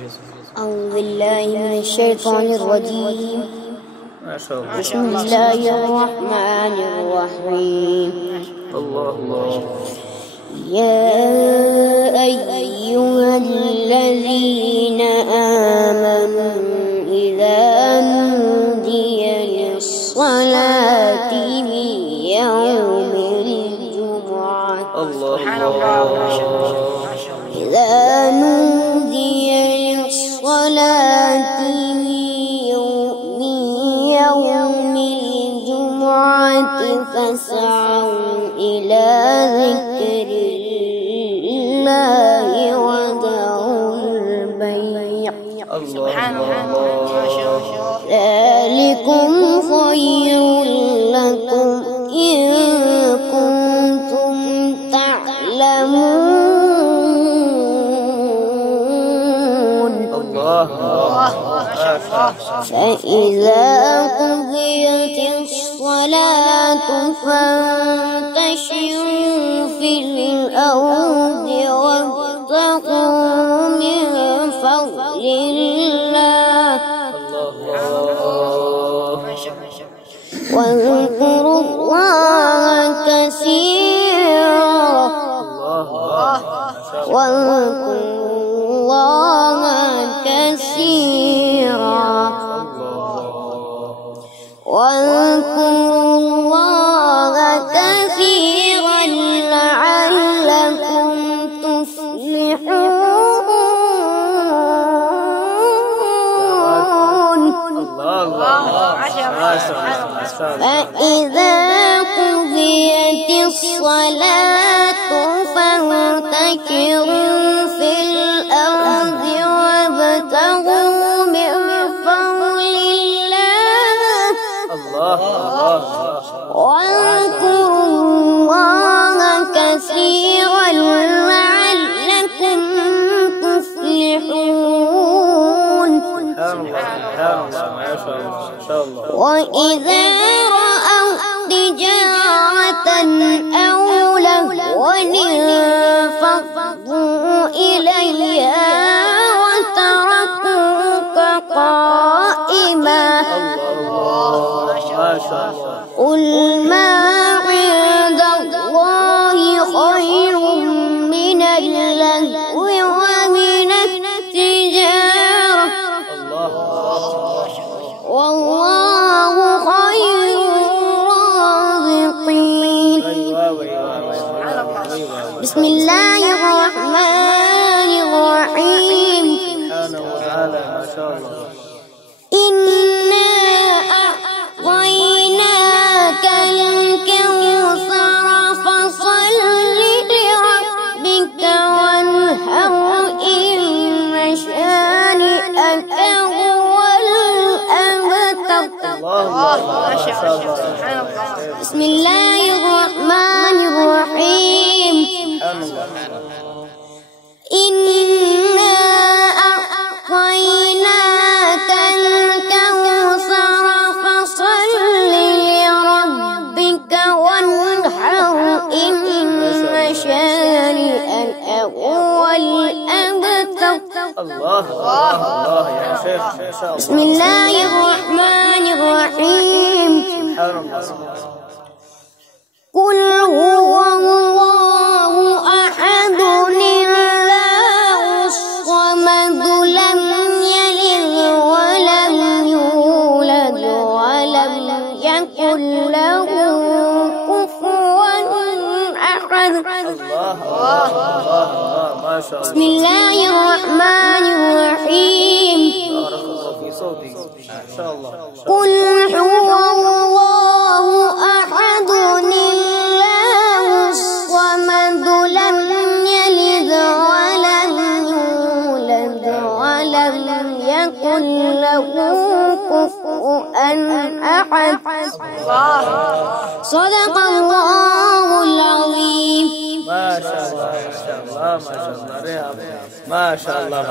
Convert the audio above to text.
أعوذ بالله من الشيطان الرجيم. بسم الله الرحمن الرحيم. الله. يا أيها الذين آمنوا إذا نودي للصلاة من يوم الجمعة إذا نودي للصلاة من يوم الجمعة فاسعوا إلى ذكر الله وذروا البيع ذلكم خير لكم إن كنتم تعلمون. فإذا قضيت الصلاة فانتشروا في الأرض وابتغوا من فضل الله واذكروا الله كثيرا لعلكم تفلحون. فإذا قضيت الصلاة فانتشروا في الأرض وابتغوا من فضل الله واذكروا الله كثيرا لعلكم تفلحون. وإذا رأوا تجارة أو لهوا انفضوا إليها وتركوك قائما. قل ما عند الله خير من اللهو ومن التجارة والله خير الرازقين. بسم الله الرحمن الرحيم. إنا أعطيناك الكوثر فصل لربك وانحر إن شانئك هو الأبتر. بسم الله الرحمن الرحيم. إنا أعطيناك الكوثر فصل لربك وانحر إن شانئك هو الأبتر. بسم الله الرحمن الرحيم. قل هو الله أحد الله الصمد لم يلد ولم يولد ولم يكن له كفوا أحد. بسم الله الرحمن الرحيم. قل هو الله أحد الله الصمد لم يلد ولم يولد ولم يكن له كفوا أحد. صدق الله العظيم. ما شاء الله.